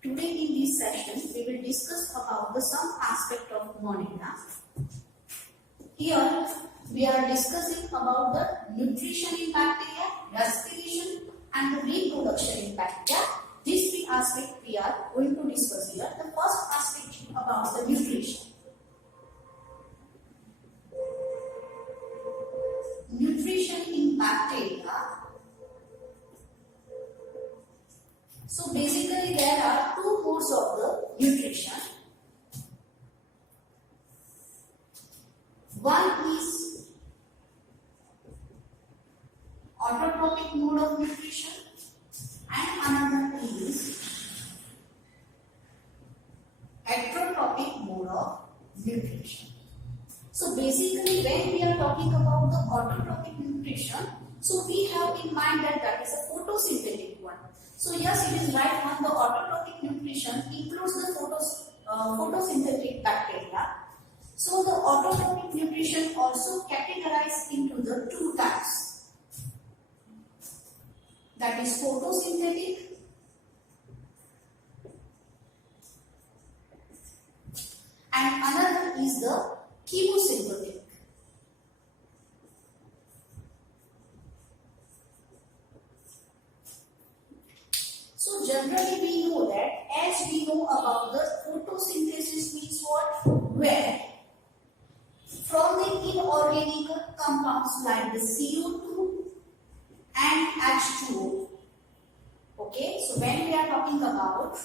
Today in this session, we will discuss about some aspect of Monera. Here, we are discussing about the nutrition in bacteria, respiration and the reproduction in bacteria. These three aspects we are going to discuss here. The first aspect about the nutrition. Nutrition in bacteria. So basically there are two modes of the nutrition. One is autotrophic mode of nutrition and another is heterotrophic mode of nutrition. So basically when we are talking about the autotrophic nutrition, so we have in mind that is a photosynthetic one. So yes, it is right one. The autotrophic nutrition includes the photosynthetic bacteria. So the autotrophic nutrition also categorized into the two types. That is photosynthetic and another is the chemosynthetic. So generally we know that as we know about the photosynthesis means what? Where from the inorganic compounds like the CO2 and H2O. Okay, so when we are talking about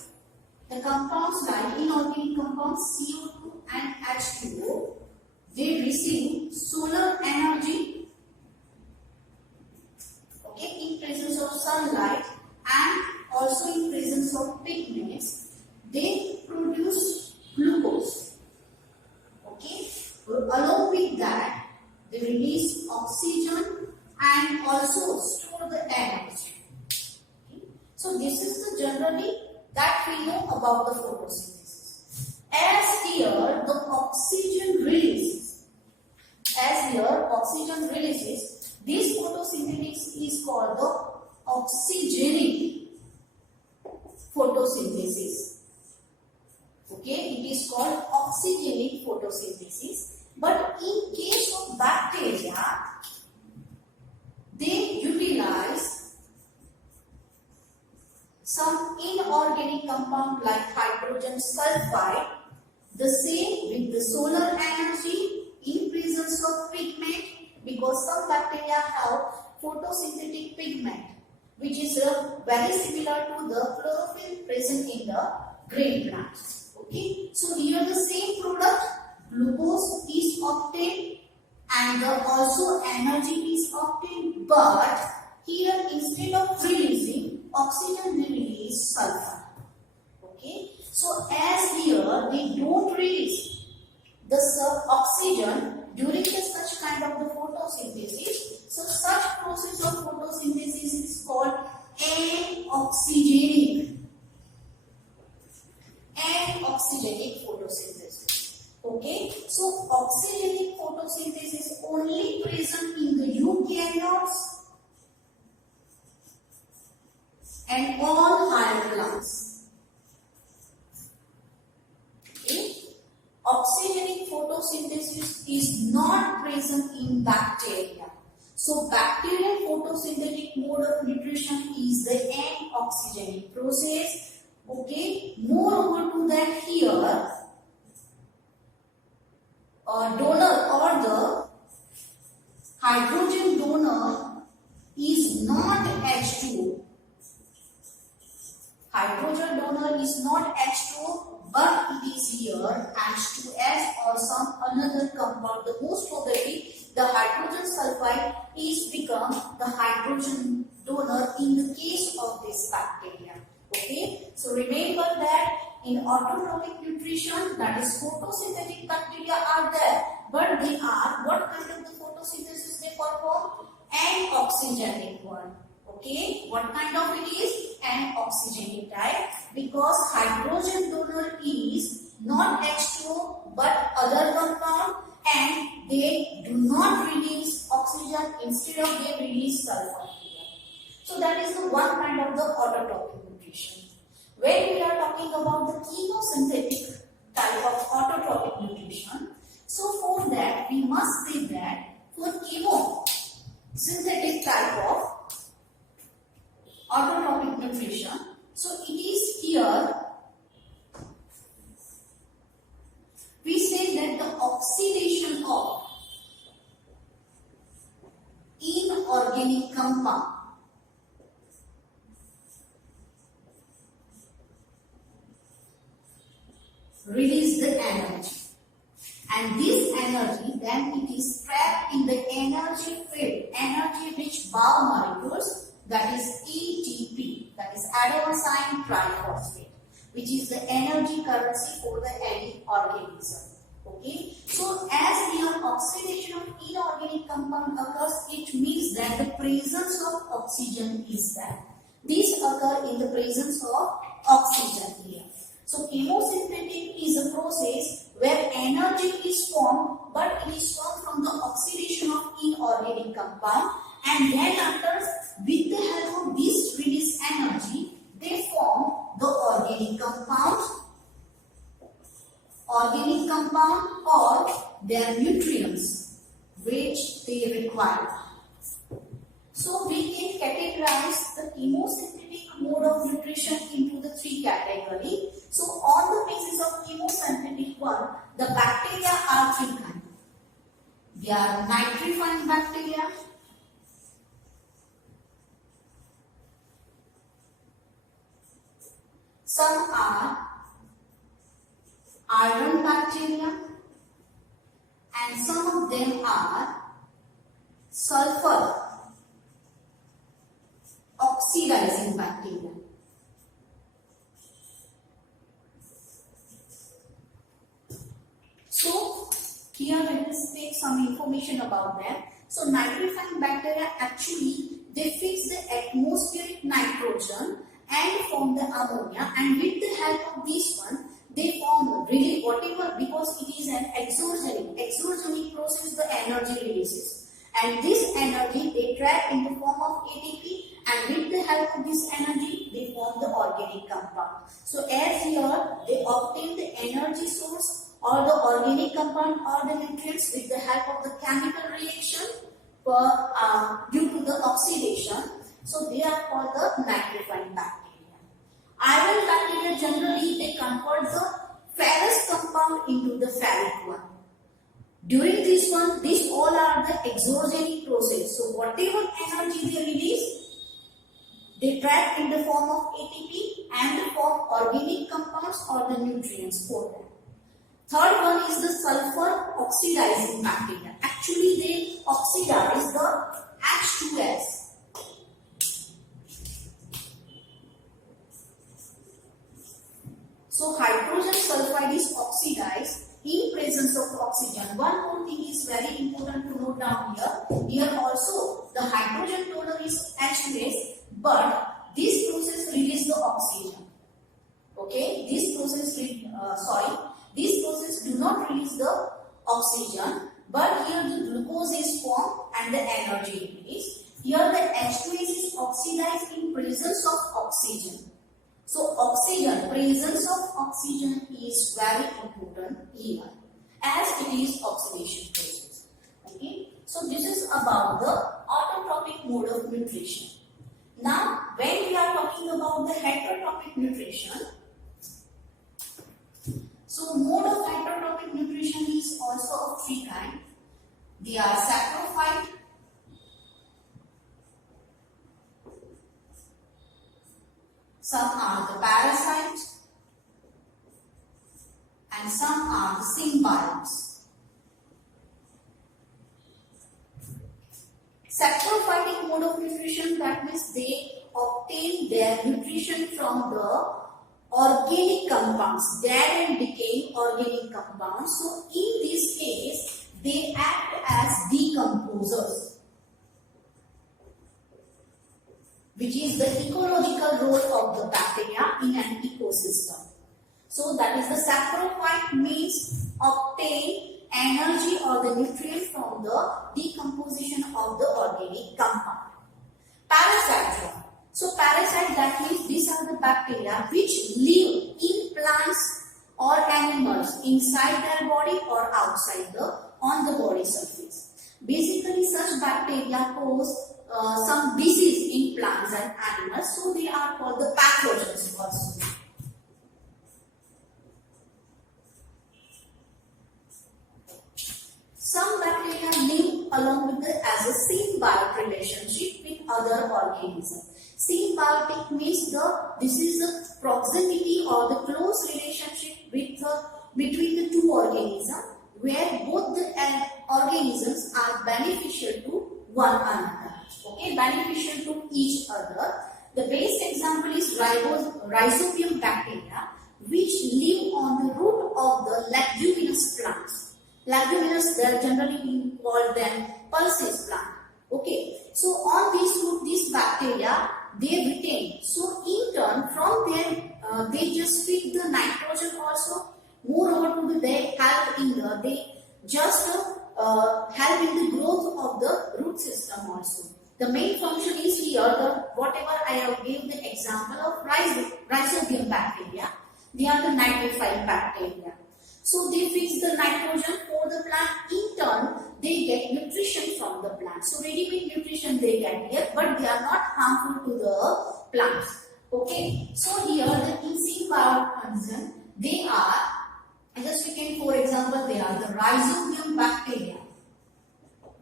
the compounds like inorganic compounds CO2 and H2O, they receive solar energy, okay, in presence of sunlight and also in presence of pigments. They produce glucose. Okay, along with that they release oxygen and also store the energy. Okay. So this is the generally that we know about the photosynthesis. As here the oxygen releases, this photosynthesis is called the oxygenic photosynthesis. Okay, it is called oxygenic photosynthesis. But in case of bacteria, they utilize some inorganic compound like hydrogen sulfide, the same with the solar energy in presence of pigment, because some bacteria have photosynthetic pigment which is very similar to the chlorophyll present in the green plants. Okay, so here the same product, glucose is obtained and also energy is obtained, but here instead of releasing oxygen they release sulfur. Okay, so as here they don't release the oxygen during such kind of the photosynthesis, so such process of photosynthesis is called anoxygenic photosynthesis. Okay, so oxygenic photosynthesis only present in the eukaryotes and all higher plants. Okay, oxygenic photosynthesis is not present in bacteria. So bacterial photosynthetic mode of nutrition is the anoxygenic process. Okay, moreover to that here donor or the hydrogen donor is not H2O. Hydrogen donor is not H2O, but it is here H2S or some another compound. The most probably the hydrogen sulfide is become the hydrogen donor in the case of this bacteria. Okay, so remember that in autotrophic nutrition, that is photosynthetic bacteria are there, but they are what kind of the photosynthesis they perform? Anoxygenic one. Okay, what kind of it is? Anoxygenic type, because hydrogen donor is not H2O but other compound and they do not release oxygen, instead of they release sulfur. So that is the one kind of the autotrophic nutrition. When we are talking about the chemosynthetic type of autotrophic nutrition, so for that we must say that for chemosynthetic type of autotrophic nutrition, so it is here we say that the oxidation of inorganic compound release the energy, and this energy then it is trapped in the energy field, energy rich bound molecules, that is ATP, that is adenosine triphosphate, which is the energy currency for the any organism. Okay, so as here oxidation of inorganic compound occurs, it means that the presence of oxygen is there. These occur in the presence of oxygen here. So chemosynthetic is a process where energy is formed, but it is formed from the oxidation of inorganic compound, and then after with the help of this release energy they form the organic compound or their nutrients which they require. So we can categorize the chemosynthetic mode of nutrition into the three categories. So on the basis of chemosynthetic one, the bacteria are three kinds. They are nitrifying bacteria, some are iron bacteria, and some of them are sulfur oxidizing bacteria. So here let us take some information about them. So nitrifying bacteria actually they fix the atmospheric nitrogen and form the ammonia, and with the help of this one they form really whatever, because it is an exogenic process, the energy releases, and this energy they trap in the form of ATP, and with the help of this energy they form the organic compound. So as here they obtain the energy source or the organic compound or the nutrients with the help of the chemical reaction due to the oxidation. So they are called the nitrifying bacteria. Iron bacteria generally they convert the ferrous compound into the ferric one. During this one, these all are the exogenic process. So whatever energy they release, they trap in the form of ATP and form organic compounds or the nutrients for them. Third one is the sulfur oxidizing bacteria. Actually they oxidize the H2S. So hydrogen sulfide is oxidized in presence of oxygen. One more thing is very important to note down here. Here also the hydrogen total is H2S, but this process releases the oxygen. Okay, this process do not release the oxygen, but here the glucose is formed and the energy released. Here the H2S is oxidized in presence of oxygen. So oxygen, presence of oxygen is very important here as it is oxidation process. Okay, so this is about the autotrophic mode of nutrition. Now when we are talking about the heterotrophic nutrition, so mode of heterotrophic nutrition is also of three kinds. They are saprophyte, some are the parasites, and some are the symbiotes. Saprophytic mode of nutrition, that means they obtain their nutrition from the organic compounds, dead and decaying organic compounds. So in this case, they act as decomposers, which is the ecological role of the bacteria in an ecosystem. So that is the saprophyte means obtain energy or the nutrient from the decomposition of the organic compound. Parasites. So parasites, that means these are are the bacteria which live in plants or animals inside their body or outside on the body surface. Basically, such bacteria cause some disease in plants and animals, so they are called the pathogens also. Some bacteria live along with as a symbiotic relationship with other organisms. Symbiotic means this is the proximity or the close relationship with between the two organisms, where both the organisms are beneficial to one another. Okay, beneficial to each other. The best example is Rhizobium bacteria, which live on the root of the leguminous plants. Leguminous, they are generally called them pulses plant. Okay, so on this root, these bacteria, they retain. So in turn, from there, they just feed the nitrogen also. Moreover, they help in they just help in the growth of the root system also. The main function is here, whatever I have given the example of Rhizobium bacteria, they are the nitrifying bacteria. So they fix the nitrogen for the plant. In turn, they get nutrition from the plant. So ready-made nutrition they get here, but they are not harmful to the plants. Okay. So here the symbiotic organism, they are, just we can, for example, they are the Rhizobium bacteria.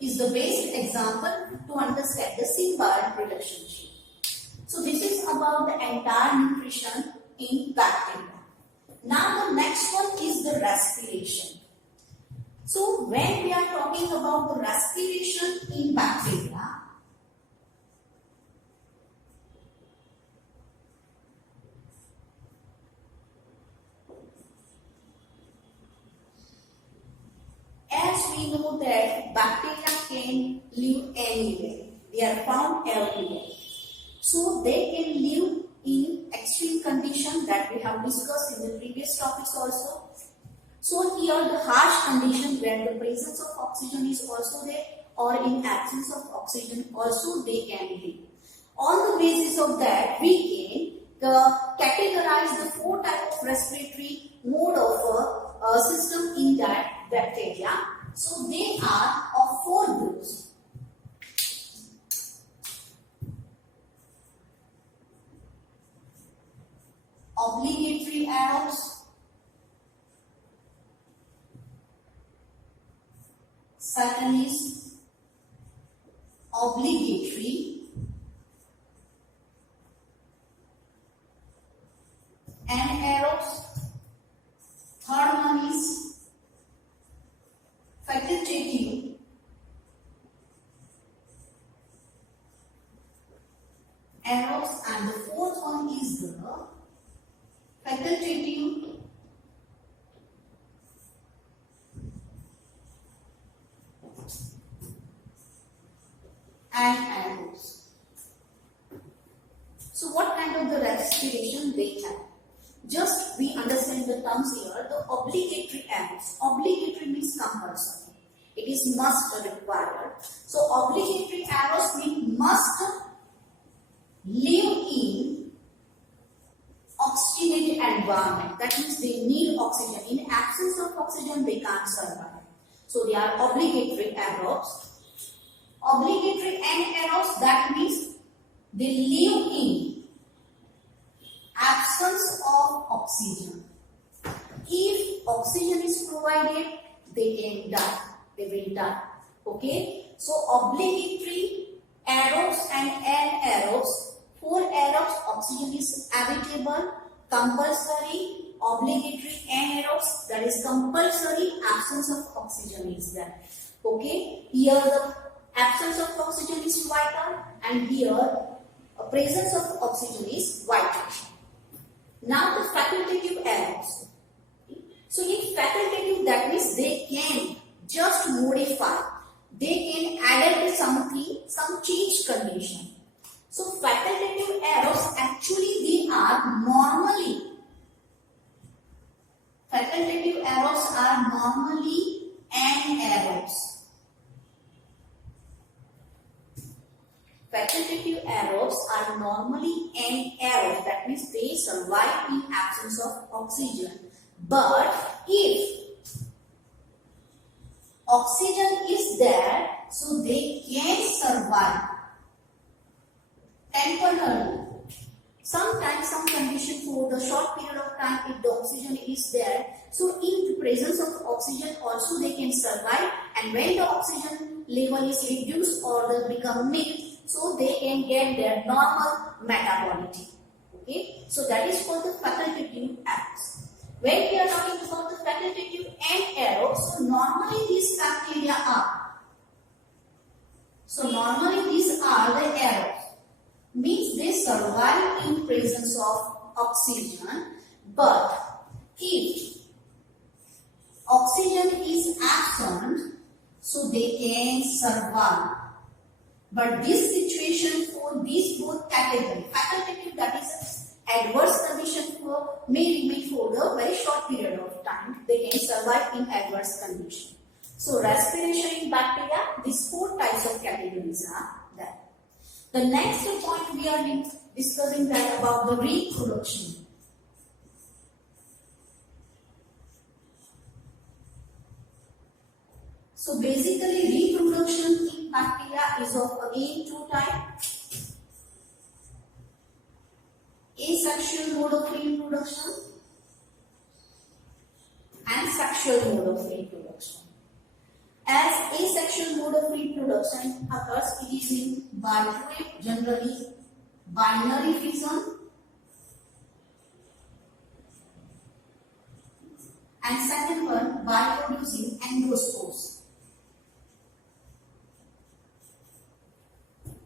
Is the best example to understand the symbiotic relationship. So this is about the entire nutrition in bacteria. Now the next one is the respiration. So when we are talking about the respiration in bacteria, as we know that bacteria can live anywhere. They are found everywhere. So they can live in extreme conditions that we have discussed in the previous topics also. So here the harsh condition where the presence of oxygen is also there, or in absence of oxygen also they can live. On the basis of that, we can categorize the 4 types of respiratory mode of system in that bacteria. So they are of 4 groups. Obligatory aerobes, second is obligatory anaerobes, third one is facultative aerobes, and the fourth one is the facultative anaerobes. So what kind of the respiration they have? Just we understand the terms here. The obligatory aerobes. Obligatory means compulsory. It is must required. So obligatory aerobes means must live in oxygenated environment. That means they need oxygen. In absence of oxygen, they can't survive. So they are obligatory aerobes. Obligatory anaerobes, that means they live in absence of oxygen. If oxygen is provided, they can die. They will die. Okay. So obligatory aerobes and anaerobes. For aerobes, oxygen is available. Compulsory, obligatory anaerobes, that is compulsory, absence of oxygen is there. Okay. Here the absence of oxygen is vital, and here presence of oxygen is vital. Now the facultative aerobes. So in facultative, that means they can just modify. They can adapt something, some change condition. So facultative aerobes, actually they are normally, facultative aerobes are normally anaerobes. Facultative aerobes are are normally anaerobic, that means they survive in absence of oxygen. But if oxygen is there, so they can survive temporarily. Sometimes some condition for the short period of time, if the oxygen is there, so in the presence of oxygen also they can survive, and when the oxygen level is reduced or they become nil, so they can get their normal metabolicity. Okay, so that is called the facultative acts. When we are talking about the facultative anaerobe, so normally these bacteria are. So normally these are the aerobes. Means they survive in presence of oxygen, but if oxygen is absent, so they can survive. But this situation for these both categories, facultative, that is adverse condition, for may remain for the very short period of time, they can survive in adverse condition. So respiration in bacteria, these four types of categories are there. The next point we are discussing that about the reproduction. So basically reproduction in bacteria is of again two types. Asexual mode of reproduction and sexual mode of reproduction. As asexual mode of reproduction occurs, it is in biotrope, generally binary fission, and second one by producing endospores.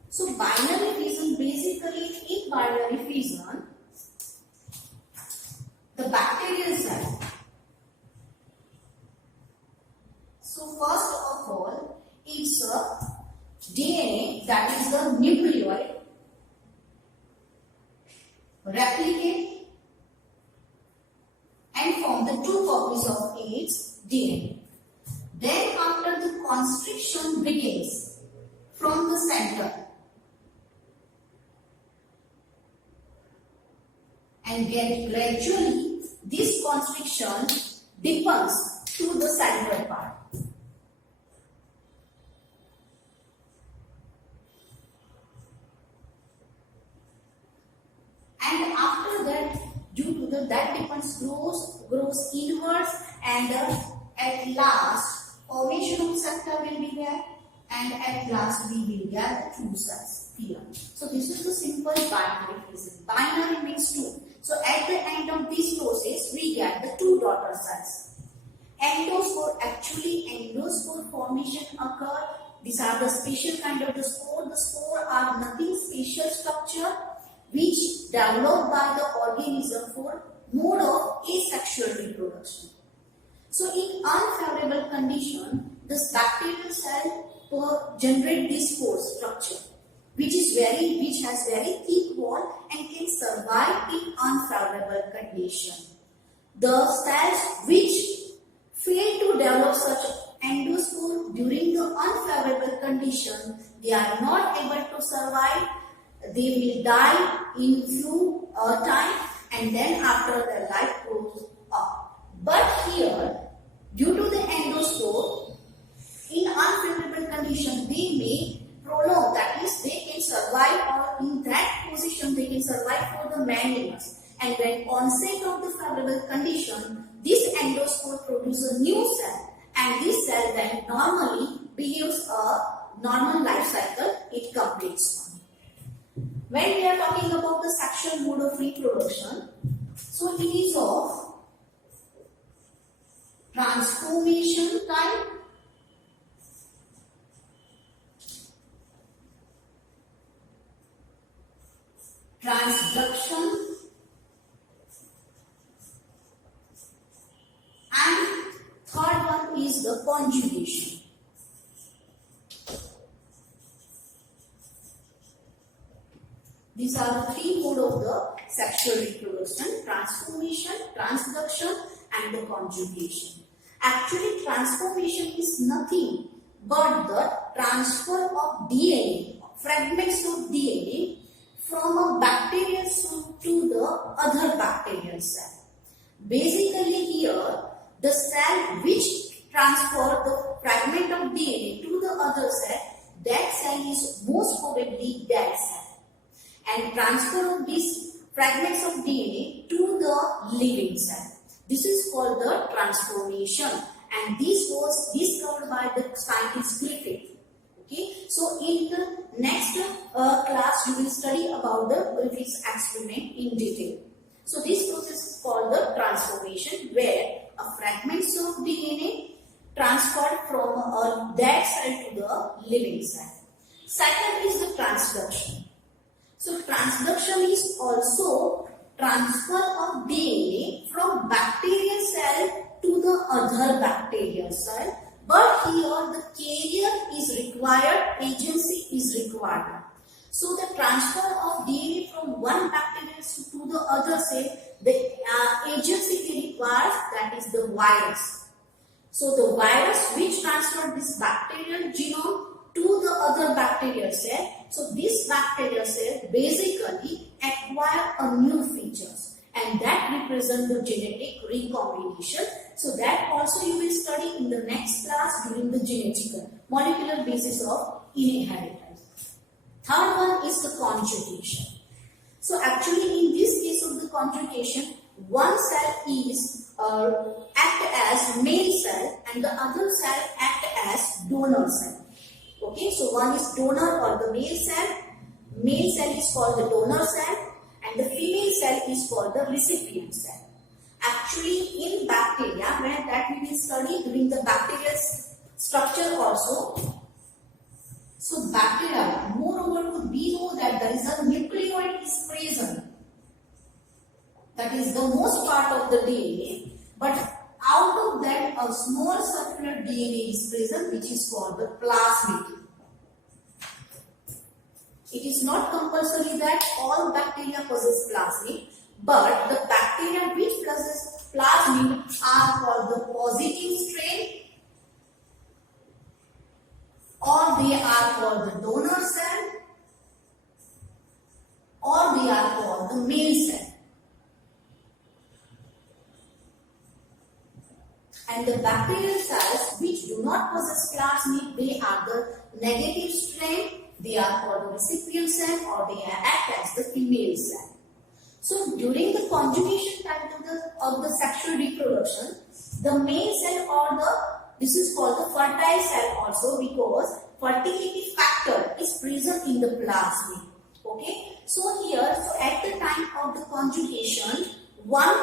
So binary fission, basically in binary fission, the bacterial cell. So first of all, it's a DNA, that is the nucleoid, replicate and form the two copies of its DNA. Then after the constriction begins from the center and then gradually this constriction deepens to the central part. And after that, due to that difference grows inwards, and at last formation of sector will be there, and at last we will get the two cells here. So this is the simple binary fission. Binary means two. So at the end of this process we get the two daughter cells. Endospore, actually endospore formation occur. These are the special kind of the spore. The spore are nothing special structure which developed by the organism for mode of asexual reproduction. So in unfavorable condition, this bacterial cell will generate this spore structure, which has very thick wall and can survive in unfavorable condition. The cells which fail to develop such endospore during the unfavorable condition, they are not able to survive. They will die in few time, and then after their life goes up. But here, due to the endospore, in unfavorable condition, they may prolong. That is, they can survive, or in that position they can survive for the many years. And when onset of the favorable condition, this endospore produces a new cell, and this cell then normally behaves a normal life cycle. It completes. When we are talking about the sexual mode of reproduction, so it is of transformation type, transduction, and third one is the conjugation. These are the three modes of the sexual reproduction: transformation, transduction, and the conjugation. Actually, transformation is nothing but the transfer of DNA, fragments of DNA from other bacterial cell. Basically here, the cell which transfer the fragment of DNA to the other cell, that cell is most probably dead cell. And transfer of these fragments of DNA to the living cell. This is called the transformation, and this was discovered by the scientist Griffith. Okay, so in the next class you will study about the Griffith's experiment in detail. So this process is called the transformation, where a fragments of DNA transferred from a dead cell to the living cell. Second is the transduction. So transduction is also transfer of DNA from bacterial cell to the other bacterial cell. But here the carrier is required, agency is required. So the transfer of DNA from one bacterial cell to the other cell, the agency requires, that is the virus. So the virus which transferred this bacterial genome to the other bacterial cell. So this bacterial cell basically acquire a new features, and that represent the genetic recombination. So that also you will study in the next class during the genetical molecular basis of inheritance. Third one is the conjugation. So actually in this case of the conjugation, one cell is act as male cell and the other cell act as donor cell. Okay, so one is donor or the male cell. Male cell is called the donor cell and the female cell is called the recipient cell. Actually in bacteria, where that we will study during the bacterial structure also. So bacteria, moreover we know that there is a nucleoid is present. That is the most part of the DNA, but out of that a small circular DNA is present, which is called the plasmid. It is not compulsory that all bacteria possess plasmid, but the bacteria which possess plasmid are called the positive strain, or they are called the donor cell, or they are called the male cell. And the bacterial cells which do not possess plasmid, they are the negative strain, they are called the recipient cell, or they act as the female cell. So during the conjugation time of the sexual reproduction, the male cell or this is called the fertile cell also, because fertility factor is present in the plasmid. Okay, so here, so at the time of the conjugation, one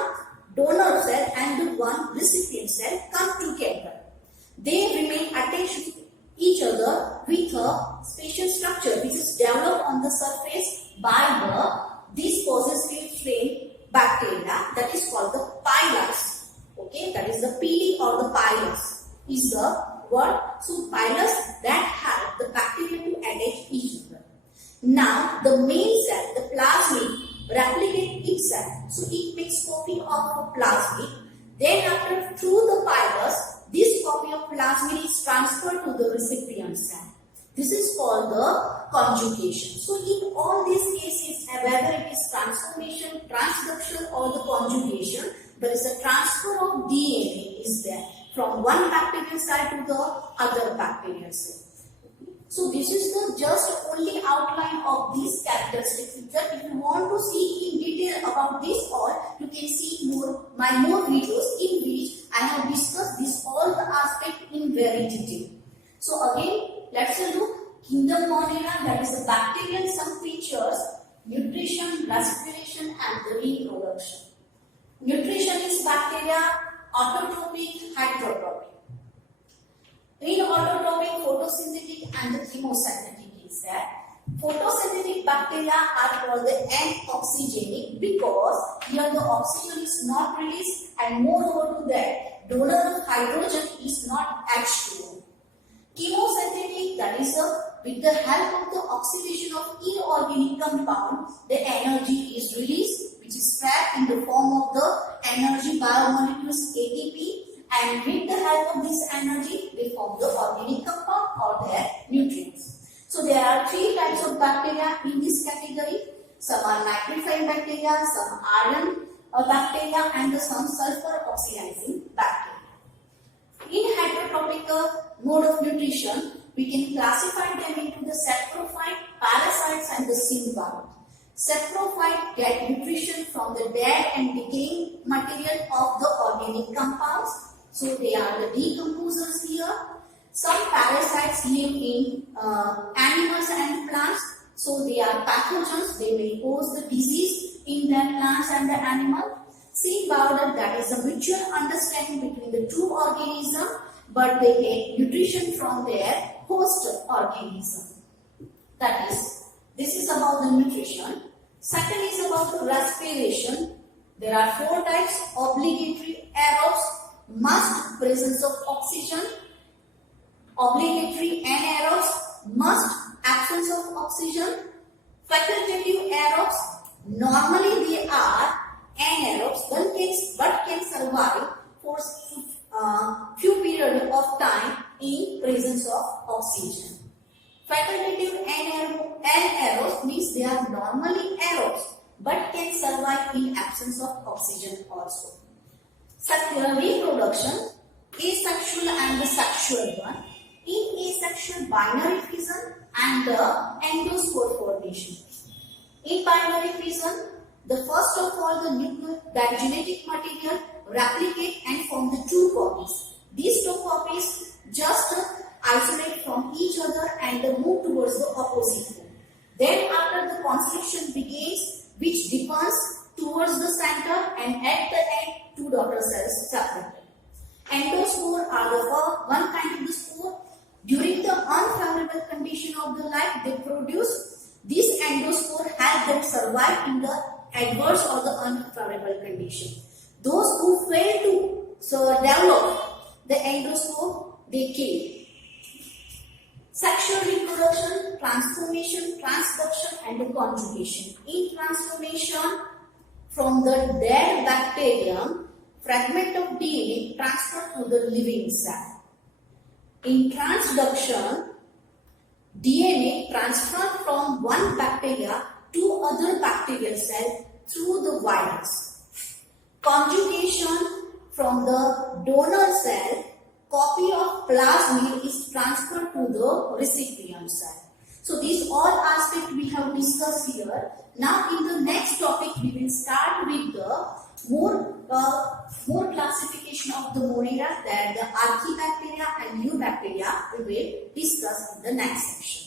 donor cell and the one recipient cell come together. They remain attached to each other with a special structure which is developed on the surface by this positive strain bacteria, that is called the pilus. Okay, that is the pili or the pilus is the word. So pilus that have the bacteria to attach each other. Now the male cell, the plasmid, replicate itself. So it makes copy of a plasmid. Then after through the pilus, this copy of plasmid is transferred to the recipient cell. This is called the conjugation. So in all these cases, whether it is transformation, transduction or the conjugation, there is a transfer of DNA is there from one bacterial cell to the other bacterial cell. So this is the just only outline of these characteristics. If you want to see in detail about this all, you can see my more videos in which I have discussed this all the aspect in very detail. So again, let's look kingdom Monera, that is the bacterial some features, nutrition, respiration and the reproduction. Nutrition is bacteria, autotrophic, heterotrophic. In autotrophic, photosynthetic and the chemosynthetic is there. Photosynthetic bacteria are called the anoxygenic because here the oxygen is not released and moreover to that, donor of hydrogen is not H2O. Chemosynthetic, that is with the help of the oxidation of inorganic compound, the energy is released, which is trapped in the form of the energy biomolecules ATP, and with the help of this energy, they form the organic compound or their nutrients. So there are three types of bacteria in this category. some are nitrifying bacteria, some iron bacteria, and some sulfur oxidizing bacteria. In heterotrophic mode of nutrition, we can classify them into the saprophyte, parasites, and the symbiote. Saprophyte get nutrition from the dead and decaying material of the organic compounds. So they are the decomposers here. Some parasites live in animals and plants. So they are pathogens. They may cause the disease in the plants and the animal. Symbiote, that is a mutual understanding between the two organisms, but they get nutrition from their host organism. That is, this is about the nutrition. Second is about the respiration. There are 4 types: obligatory, aerobes, must, presence of oxygen, obligatory anaerobes, must, absence of oxygen, facultative aerobes, normally they are anaerobes but can survive for few period of time in presence of oxygen. Facultative anaerobes means they are normally aerobes but can survive in absence of oxygen also. Reproduction, asexual and the sexual one. In asexual, binary fission and the endospore formation. In binary fission, the first of all the nucleus, that genetic material, replicate and form the 2 copies. These 2 copies just isolate from each other and move towards the opposite pole. Then after the constriction begins, which depends towards the center, and at the end 2 daughter cells separate. Endospore are the one kind of the spore. During the unfavorable condition of the life they produce, this endospore help them survive in the adverse or the unfavorable condition. Those who fail to develop the endospore, they kill. Sexual reproduction, transformation, transduction, and the conjugation. In transformation, from the dead bacterium, fragment of DNA transferred to the living cell. In transduction, DNA transferred from one bacteria to other bacterial cell through the virus. Conjugation, from the donor cell, copy of plasmid is transferred to the recipient cell. So these all aspects we have discussed here. Now in the next topic we will start with the more classification of the monera, that the archaebacteria and eubacteria we will discuss in the next section.